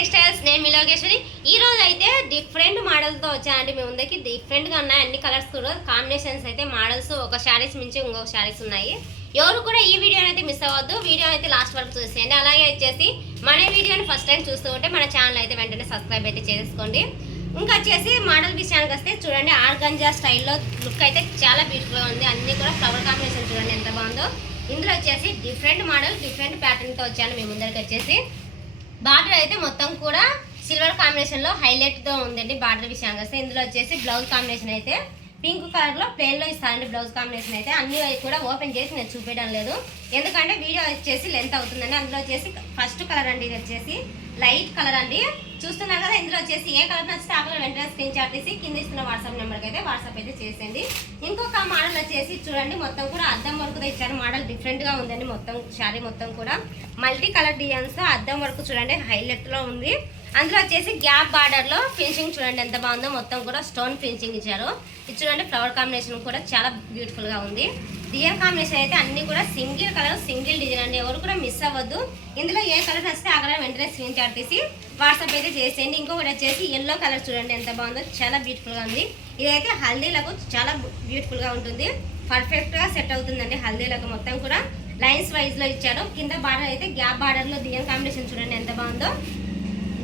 Textiles నేను మీ లోకేశ్వరి. ఈ రోజు అయితే డిఫరెంట్ మోడల్తో వచ్చానండి మీ ముందుకి. డిఫరెంట్గా ఉన్నాయి అన్ని కలర్స్ కూడా, కాంబినేషన్స్ అయితే మోడల్స్ ఒక శారీస్ మించి ఇంకొక శారీస్ ఉన్నాయి. ఎవరు కూడా ఈ వీడియోని అయితే మిస్ అవ్వద్దు, వీడియో అయితే లాస్ట్ వరకు చూసేయండి. అలాగే వచ్చేసి మన వీడియోని ఫస్ట్ టైం చూస్తూ ఉంటే మన ఛానల్ అయితే వెంటనే సబ్స్క్రైబ్ అయితే చేసుకోండి. ఇంకా వచ్చేసి మోడల్ విషయానికి వస్తే చూడండి, ఆర్గంజా స్టైల్లో లుక్ అయితే చాలా బ్యూటిఫుల్గా ఉంది. అన్నీ కూడా ఫ్లవర్ కాంబినేషన్ చూడండి ఎంత బాగుందో. ఇందులో వచ్చేసి డిఫరెంట్ మోడల్ డిఫరెంట్ ప్యాటర్న్తో వచ్చాను మీ ముందరికి. వచ్చేసి బార్డర్ అయితే మొత్తం కూడా సిల్వర్ కాంబినేషన్లో హైలైట్తో ఉందండి. బార్డర్ విషయానికి వస్తే ఇందులో వచ్చేసి బ్లౌజ్ కాంబినేషన్ అయితే పింక్ కలర్లో ప్లెయిన్లో ఇస్తానండి. బ్లౌజ్ కాంబినేషన్ అయితే అన్ని కూడా ఓపెన్ చేసి నేను చూపించడం లేదు, ఎందుకంటే వీడియో వచ్చేసి లెంత్ అవుతుందండి. అందులో వచ్చేసి ఫస్ట్ కలర్ అండి, ఇది వచ్చేసి లైట్ కలర్ అండి. చూస్తున్నారు కదా, ఇందులో వచ్చేసి ఏ కలర్ నచ్చితే ఆ కలర్ వెంటనే స్క్రీన్ షాట్ తీసి కింద ఇస్తున్న వాట్సాప్ నెంబర్కి అయితే వాట్సాప్ అయితే చేసేయండి. ఇంకొక మోడల్ వచ్చేసి చూడండి, మొత్తం కూడా అద్దం వర్క్ ఇచ్చారు. మోడల్ డిఫరెంట్గా ఉందండి. మొత్తం శారీ మొత్తం కూడా మల్టీ కలర్ డిజైన్స్, అద్దం వర్క్ చూడండి హైలైట్లో ఉంది. అందులో వచ్చేసి గ్యాప్ బార్డర్లో ఫినిషింగ్ చూడండి ఎంత బాగుందో. మొత్తం కూడా స్టోన్ ఫినిషింగ్ ఇచ్చారు. ఇది చూడండి ఫ్లవర్ కాంబినేషన్ కూడా చాలా బ్యూటిఫుల్గా ఉంది. డిజైన్ కాంబినేషన్ అయితే అన్ని కూడా సింగిల్ కలర్ సింగిల్ డిజైన్ అండి. ఎవరు కూడా మిస్ అవ్వద్దు. ఇందులో ఏ కలర్ నచ్చితే ఆ కలర్ వెంటనే స్క్రీన్ షాట్ తీసి వాట్సాప్ అయితే చేసేయండి. ఇంకొకటి వచ్చేసి ఎల్లో కలర్ చూడండి ఎంత బాగుందో, చాలా బ్యూటిఫుల్గా ఉంది. ఇదైతే హల్దీలకు చాలా బ్యూటిఫుల్గా ఉంటుంది, పర్ఫెక్ట్గా సెట్ అవుతుందండి హల్దీలకు. మొత్తం కూడా లైన్స్ వైజ్లో ఇచ్చారు. కింద బార్డర్ అయితే గ్యాప్ బార్డర్లో డిజైన్ కాంబినేషన్ చూడండి ఎంత బాగుందో.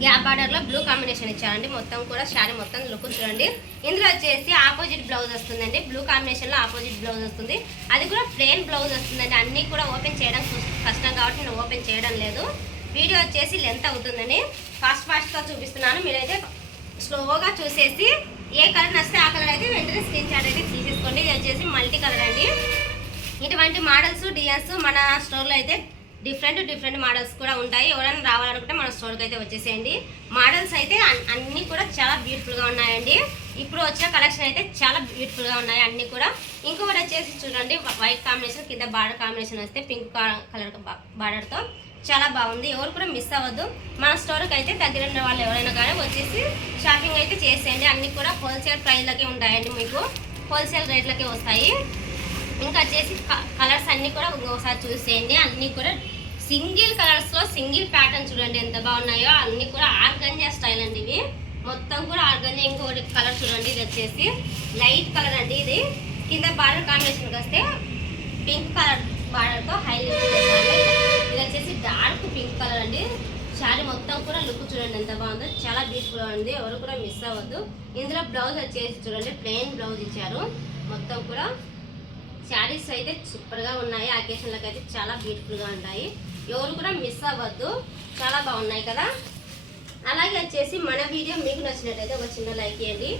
గ్యాప్ బార్డర్లో బ్లూ కాంబినేషన్ ఇచ్చారండి. మొత్తం కూడా శారీ మొత్తం లుక్ చూడండి. ఇందులో వచ్చేసి ఆపోజిట్ బ్లౌజ్ వస్తుందండి. బ్లూ కాంబినేషన్లో ఆపోజిట్ బ్లౌజ్ వస్తుంది. అది కూడా ప్లెయిన్ బ్లౌజ్ వస్తుందండి. అన్నీ కూడా ఓపెన్ చేయడం కష్టం కాబట్టి నేను ఓపెన్ చేయడం లేదు. వీడియో వచ్చేసి లెంత్ అవుతుందని ఫాస్ట్గా చూపిస్తున్నాను. మీరైతే స్లోగా చూసేసి ఏ కలర్ నచ్చితే ఆ కలర్ అయితే వెంటనే స్క్రీన్ షాట్ అయితే తీసేసుకోండి. ఇది వచ్చేసి మల్టీ కలర్ అండి. ఇటువంటి మోడల్స్ డిజైన్స్ మన స్టోర్లో అయితే డిఫరెంట్ మోడల్స్ కూడా ఉంటాయి. ఎవరైనా రావాలనుకుంటే మన స్టోర్కి అయితే వచ్చేసేయండి. మోడల్స్ అయితే అన్నీ కూడా చాలా బ్యూటిఫుల్గా ఉన్నాయండి. ఇప్పుడు వచ్చిన కలెక్షన్ అయితే చాలా బ్యూటిఫుల్గా ఉన్నాయి అన్నీ కూడా. ఇంకొకటి వచ్చేసి చూడండి, వైట్ కాంబినేషన్ కింద బార్డర్ కాంబినేషన్ వస్తే పింక్ కలర్ బార్డర్తో చాలా బాగుంది. ఎవరు కూడా మిస్ అవ్వద్దు. మన స్టోర్కి అయితే దగ్గర వాళ్ళు ఎవరైనా కానీ వచ్చేసి షాపింగ్ అయితే చేసేయండి. అన్నీ కూడా హోల్సేల్ ప్రైస్లకే ఉంటాయండి, మీకు హోల్సేల్ రేట్లకే వస్తాయి. ఇంకా వచ్చేసి కలర్స్ అన్నీ కూడా ఒకసారి చూసేయండి. అన్నీ కూడా సింగిల్ కలర్స్లో సింగిల్ ప్యాటర్న్ చూడండి ఎంత బాగున్నాయో. అన్నీ కూడా ఆర్గంజా స్టైల్ అండి. ఇవి మొత్తం కూడా ఆర్గంజా. ఇంకొకటి కలర్ చూడండి, ఇది వచ్చేసి లైట్ కలర్ అండి. ఇది కింద బార్డర్ కాంబినేషన్కి వస్తే పింక్ కలర్ బార్డర్తో హైలైట్ చేశారు. ఇది వచ్చేసి డార్క్ పింక్ కలర్ అండి. శారీ మొత్తం కూడా లుక్ చూడండి ఎంత బాగుందో, చాలా బ్యూటిఫుల్గా ఉంది. ఎవరు కూడా మిస్ అవ్వద్దు. ఇందులో బ్లౌజ్ వచ్చేసి చూడండి ప్లెయిన్ బ్లౌజ్ ఇచ్చారు. మొత్తం కూడా శారీస్ అయితే సూపర్గా ఉన్నాయి. అకేషన్లకు అయితే చాలా బ్యూటిఫుల్గా ఉంటాయి. ఎవరు కూడా మిస్ అవ్వద్దు, చాలా బాగున్నాయి కదా. అలాగే వచ్చేసి మన వీడియో మీకు నచ్చినట్టయితే ఒక చిన్న లైక్ చేయండి.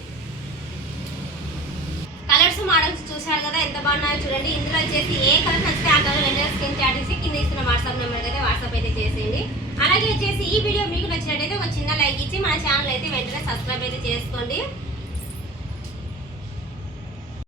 కలర్స్ మోడల్స్ చూసారు కదా ఎంత బాగున్నాయో చూడండి. ఇందులో వచ్చేసి ఏ కలర్ నచ్చితే ఆ కలర్ వెంటనే స్క్రీన్ షాట్ తీసి కింద ఇస్తున్న వాట్సాప్ నెంబర్కి అయితే వాట్సాప్ అయితే చేసేయండి. అలాగే వచ్చేసి ఈ వీడియో మీకు నచ్చినట్టయితే ఒక చిన్న లైక్ ఇచ్చి మన ఛానల్ అయితే వెంటనే సబ్స్క్రైబ్ అయితే చేసుకోండి.